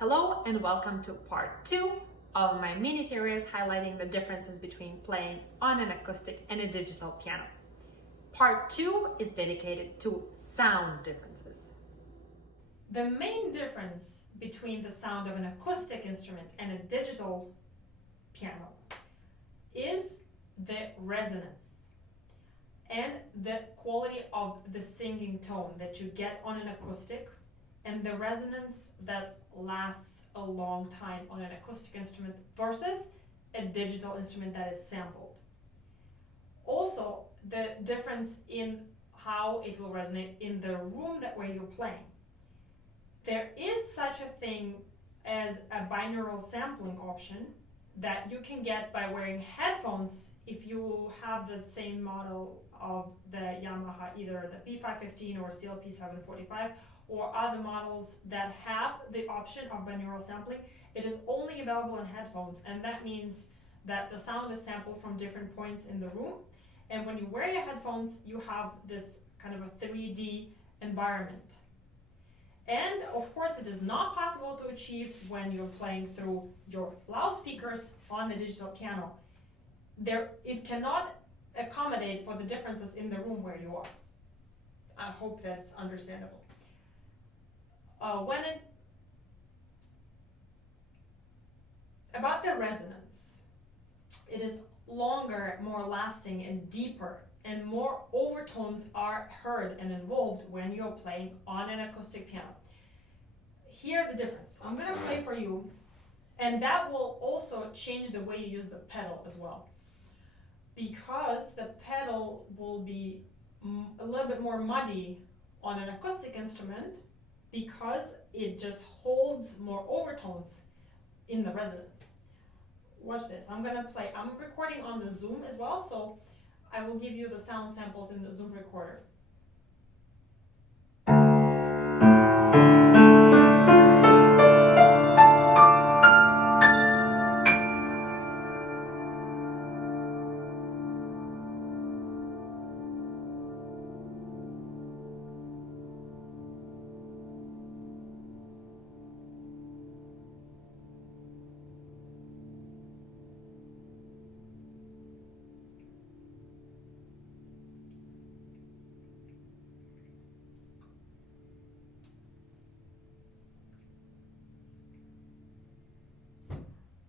Hello and welcome to part 2 of my mini-series highlighting the differences between playing on an acoustic and a digital piano. Part 2 is dedicated to sound differences. The main difference between the sound of an acoustic instrument and a digital piano is the resonance and the quality of the singing tone that you get on an acoustic and the resonance that lasts a long time on an acoustic instrument versus a digital instrument that is sampled. Also, the difference in how it will resonate in the room where you're playing. There is such a thing as a binaural sampling option that you can get by wearing headphones if you have the same model of the Yamaha, either the P515 or CLP 745, or other models that have the option of binaural sampling. It is only available in headphones, and that means that the sound is sampled from different points in the room. And when you wear your headphones, you have this kind of a 3D environment. And of course, it is not possible to achieve when you're playing through your loudspeakers on the digital piano. It cannot accommodate for the differences in the room where you are. I hope that's understandable. About the resonance, it is longer, more lasting and deeper, and more overtones are heard and involved when you're playing on an acoustic piano. Hear the difference. I'm going to play for you, and that will also change the way you use the pedal as well, because the pedal will be a little bit more muddy on an acoustic instrument because it just holds more overtones in the resonance. Watch this. I'm going to play. I'm recording on the Zoom as well, so I will give you the sound samples in the Zoom recorder.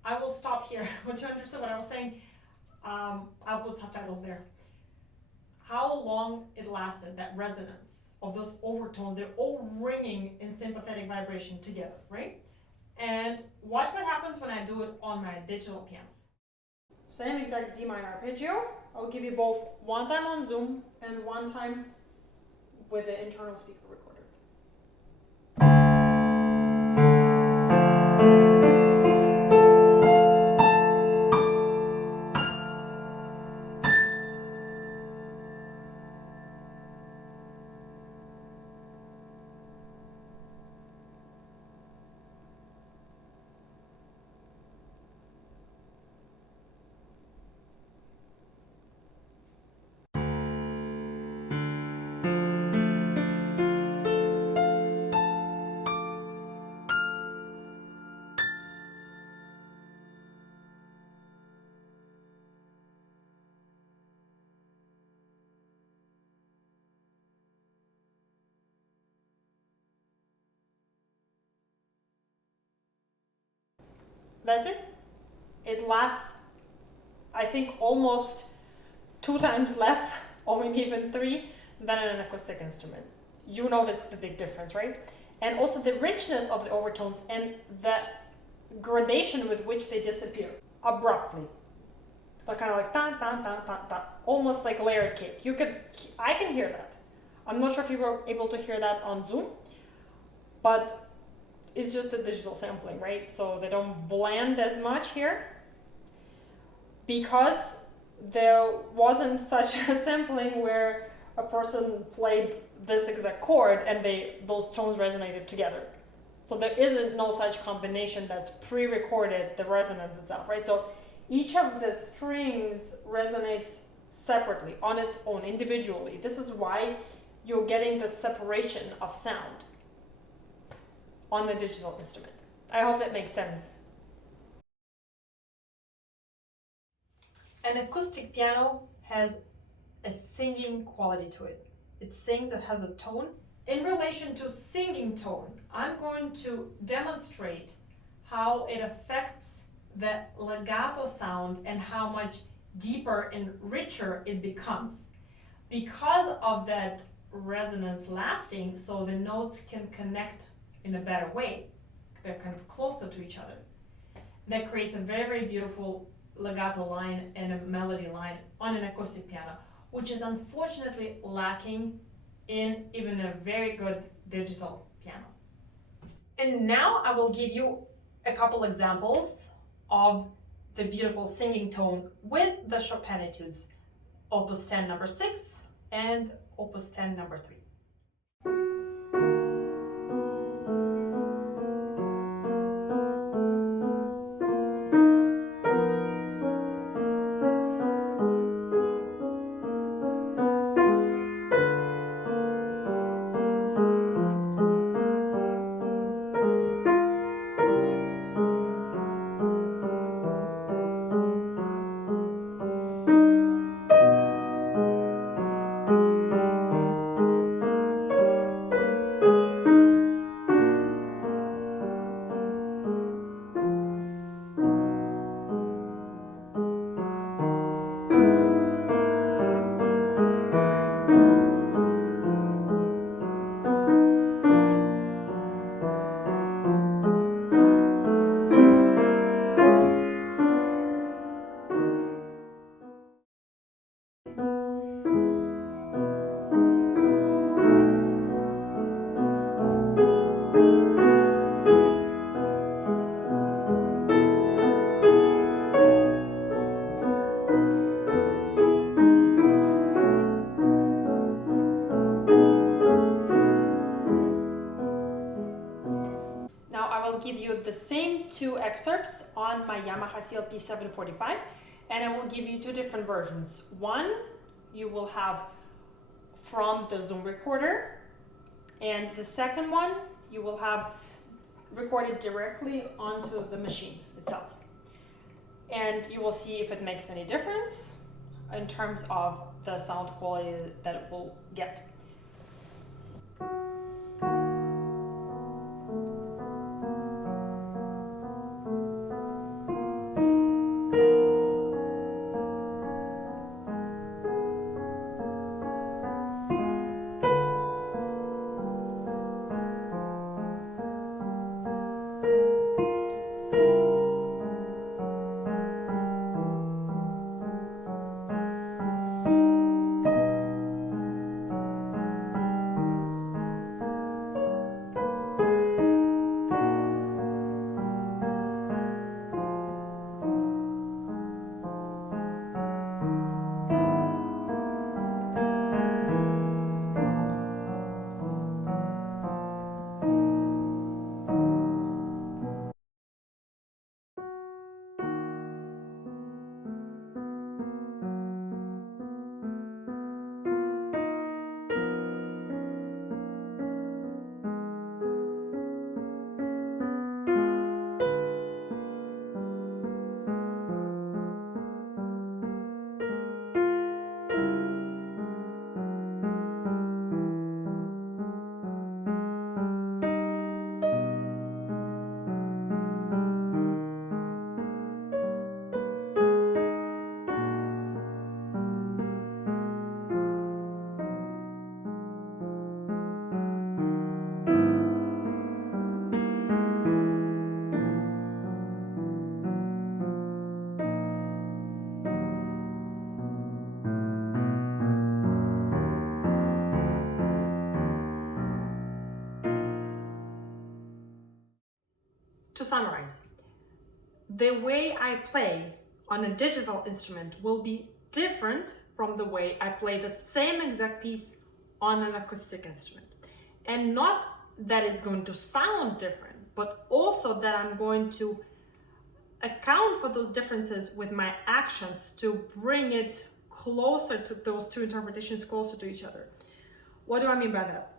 I will stop here. Once you understood what I was saying, I'll put subtitles there. How long it lasted, that resonance of those overtones, they're all ringing in sympathetic vibration together, right? And watch what happens when I do it on my digital piano. Same exact D minor arpeggio. I'll give you both one time on Zoom and one time with the internal speaker recorder. That's it. It lasts, I think, almost 2 times less, or maybe even 3, than an acoustic instrument. You notice the big difference, right? And also the richness of the overtones and the gradation with which they disappear abruptly. But kind of like ta ta ta ta ta, almost like layered cake. I can hear that. I'm not sure if you were able to hear that on Zoom, but it's just the digital sampling, right? So they don't blend as much here because there wasn't such a sampling where a person played this exact chord and those tones resonated together. So there isn't no such combination that's pre-recorded, the resonance itself, right? So each of the strings resonates separately, on its own, individually. This is why you're getting the separation of sound on the digital instrument. I hope that makes sense. An acoustic piano has a singing quality to it. It sings, it has a tone. In relation to singing tone, I'm going to demonstrate how it affects the legato sound and how much deeper and richer it becomes. Because of that resonance lasting, so the notes can connect in a better way. They're kind of closer to each other. That creates a very, very beautiful legato line and a melody line on an acoustic piano, which is unfortunately lacking in even a very good digital piano. And now I will give you a couple examples of the beautiful singing tone with the Chopin etudes, Opus 10 number 6 and Opus 10 number 3. Give you the same two excerpts on my Yamaha CLP 745, and I will give you two different versions. One you will have from the Zoom recorder, and the second one you will have recorded directly onto the machine itself. And you will see if it makes any difference in terms of the sound quality that it will get. To summarize, the way I play on a digital instrument will be different from the way I play the same exact piece on an acoustic instrument. And not that it's going to sound different, but also that I'm going to account for those differences with my actions to bring it closer to those two interpretations, closer to each other. What do I mean by that?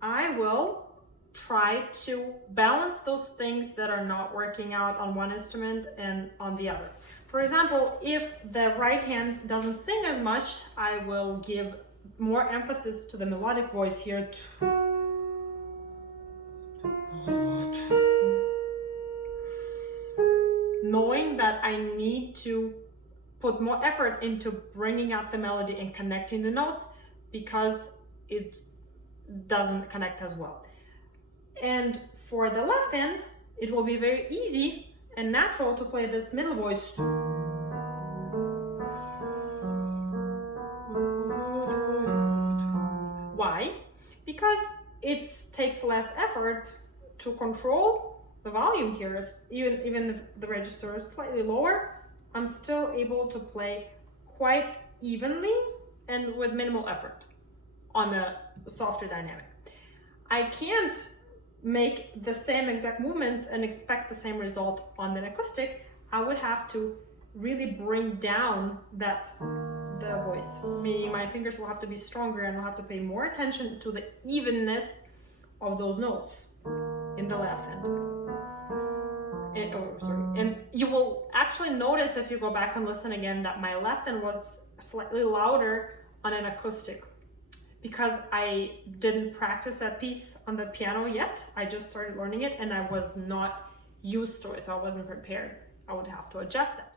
I will try to balance those things that are not working out on one instrument and on the other. For example, if the right hand doesn't sing as much, I will give more emphasis to the melodic voice here, knowing that I need to put more effort into bringing out the melody and connecting the notes because it doesn't connect as well. And for the left hand, it will be very easy and natural to play this middle voice. Why? Because it takes less effort to control the volume here. Even if the register is slightly lower, I'm still able to play quite evenly and with minimal effort on a softer dynamic. I can't make the same exact movements and expect the same result on an acoustic. I would have to really bring down the voice, meaning my fingers will have to be stronger and I'll have to pay more attention to the evenness of those notes in the left hand. And you will actually notice if you go back and listen again that my left hand was slightly louder on an acoustic because I didn't practice that piece on the piano yet. I just started learning it and I was not used to it, so I wasn't prepared. I would have to adjust that.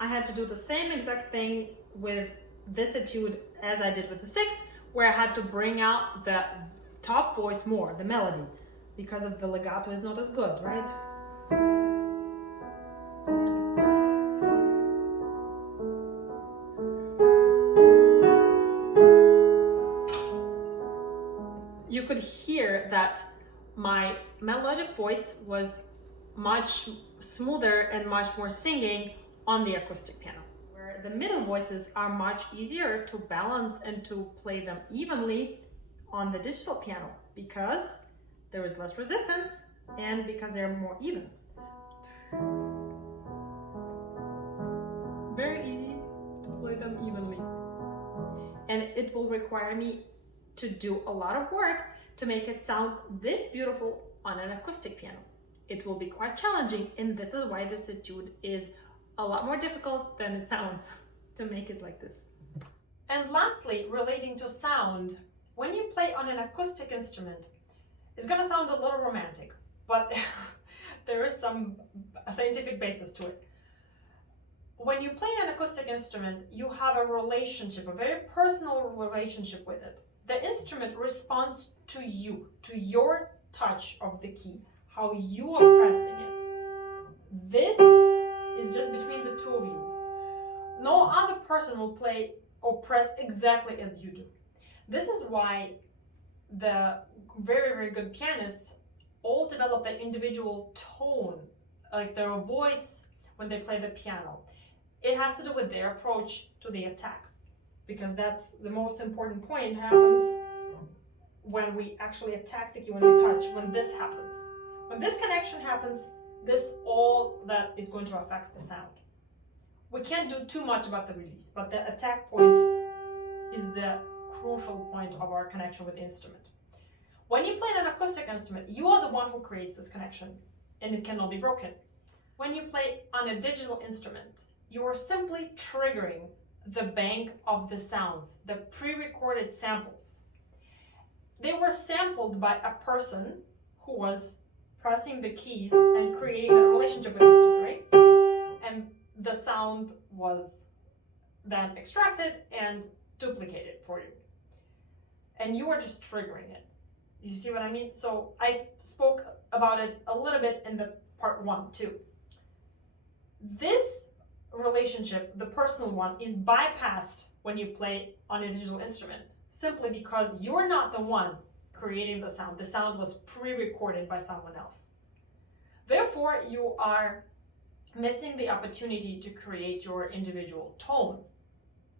I had to do the same exact thing with this etude as I did with the 6, where I had to bring out the top voice more, the melody, because of the legato is not as good, right? You could hear that my melodic voice was much smoother and much more singing on the acoustic piano, where the middle voices are much easier to balance and to play them evenly on the digital piano because there is less resistance and because they're more even. Very easy to play them evenly. And it will require me to do a lot of work to make it sound this beautiful on an acoustic piano. It will be quite challenging, and this is why this etude is a lot more difficult than it sounds to make it like this. And lastly, relating to sound, when you play on an acoustic instrument, it's gonna sound a little romantic, but there is some scientific basis to it. When you play an acoustic instrument, you have a relationship, a very personal relationship with it. The instrument responds to you, to your touch of the key, how you are pressing it. This is just between the two of you. No other person will play or press exactly as you do. This is why the very, very good pianists all develop their individual tone, like their voice when they play the piano. It has to do with their approach to the attack, because that's the most important point happens when we actually attack the key, when we touch, when this happens. When this connection happens, this all that is going to affect the sound. We can't do too much about the release, but the attack point is the crucial point of our connection with the instrument. When you play an acoustic instrument, you are the one who creates this connection, and it cannot be broken. When you play on a digital instrument, you are simply triggering the bank of the sounds, the pre-recorded samples. They were sampled by a person who was pressing the keys and creating a relationship with the instrument, right? And the sound was then extracted and duplicate it for you. And you are just triggering it. You see what I mean? So I spoke about it a little bit in the part 1 too. This relationship, the personal one, is bypassed when you play on a digital instrument, simply because you're not the one creating the sound. The sound was pre-recorded by someone else. Therefore, you are missing the opportunity to create your individual tone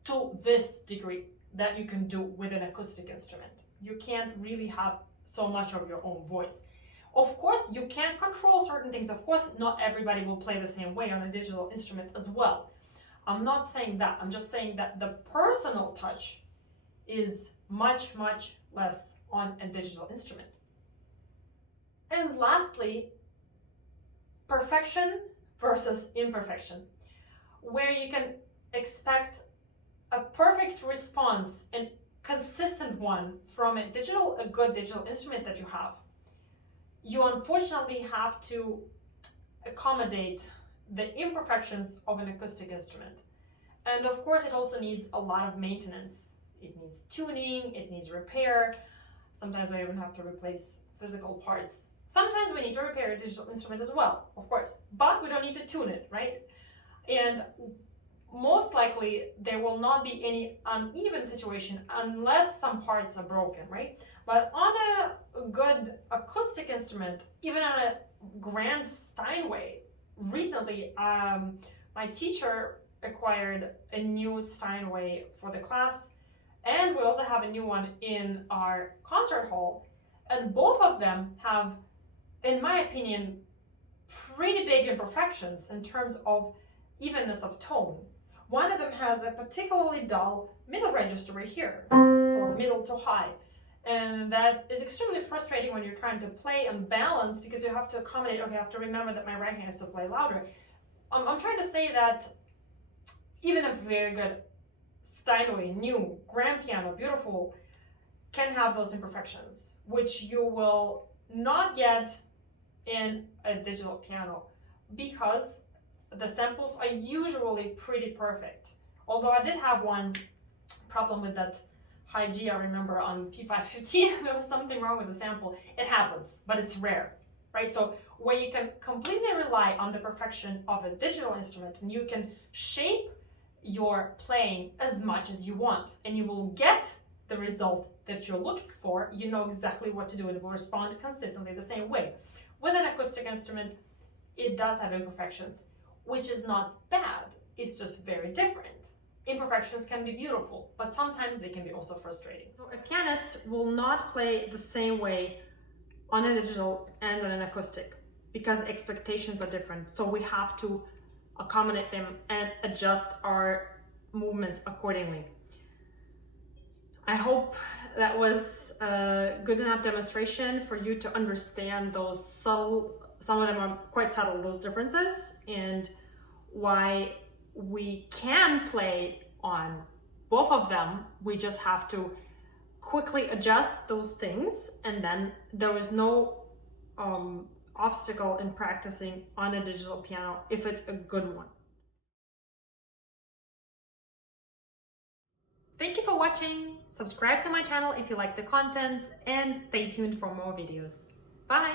to this degree that you can do with an acoustic instrument. You can't really have so much of your own voice. Of course, you can control certain things. Of course, not everybody will play the same way on a digital instrument as well. I'm not saying that. I'm just saying that the personal touch is much, much less on a digital instrument. And lastly, perfection versus imperfection, where you can expect a perfect response and consistent one from a good digital instrument that you have. You unfortunately have to accommodate the imperfections of an acoustic instrument. And of course, it also needs a lot of maintenance. It needs tuning, it needs repair. Sometimes we even have to replace physical parts. Sometimes we need to repair a digital instrument as well, of course, but we don't need to tune it, right? And most likely there will not be any uneven situation unless some parts are broken, right? But on a good acoustic instrument, even on a grand Steinway, recently my teacher acquired a new Steinway for the class, and we also have a new one in our concert hall, and both of them have, in my opinion, pretty big imperfections in terms of evenness of tone. One of them has a particularly dull middle register right here, so middle to high, and that is extremely frustrating when you're trying to play and balance, because you have to accommodate, okay, I have to remember that my right hand is to play louder. I'm trying to say that even a very good Steinway, new, grand piano, beautiful, can have those imperfections, which you will not get in a digital piano, because the samples are usually pretty perfect. Although I did have one problem with that high G, I remember on P515, there was something wrong with the sample. It happens, but it's rare, right? So where you can completely rely on the perfection of a digital instrument, and you can shape your playing as much as you want, and you will get the result that you're looking for. You know exactly what to do, and it will respond consistently the same way. With an acoustic instrument, it does have imperfections, which is not bad. It's just very different. Imperfections can be beautiful, but sometimes they can be also frustrating. So a pianist will not play the same way on a digital and on an acoustic, because the expectations are different. So we have to accommodate them and adjust our movements accordingly. I hope that was a good enough demonstration for you to understand those subtle, some of them are quite subtle, those differences, and why we can play on both of them. We just have to quickly adjust those things, and then there is no obstacle in practicing on a digital piano if it's a good one. Thank you for watching. Subscribe to my channel if you like the content, and stay tuned for more videos. Bye!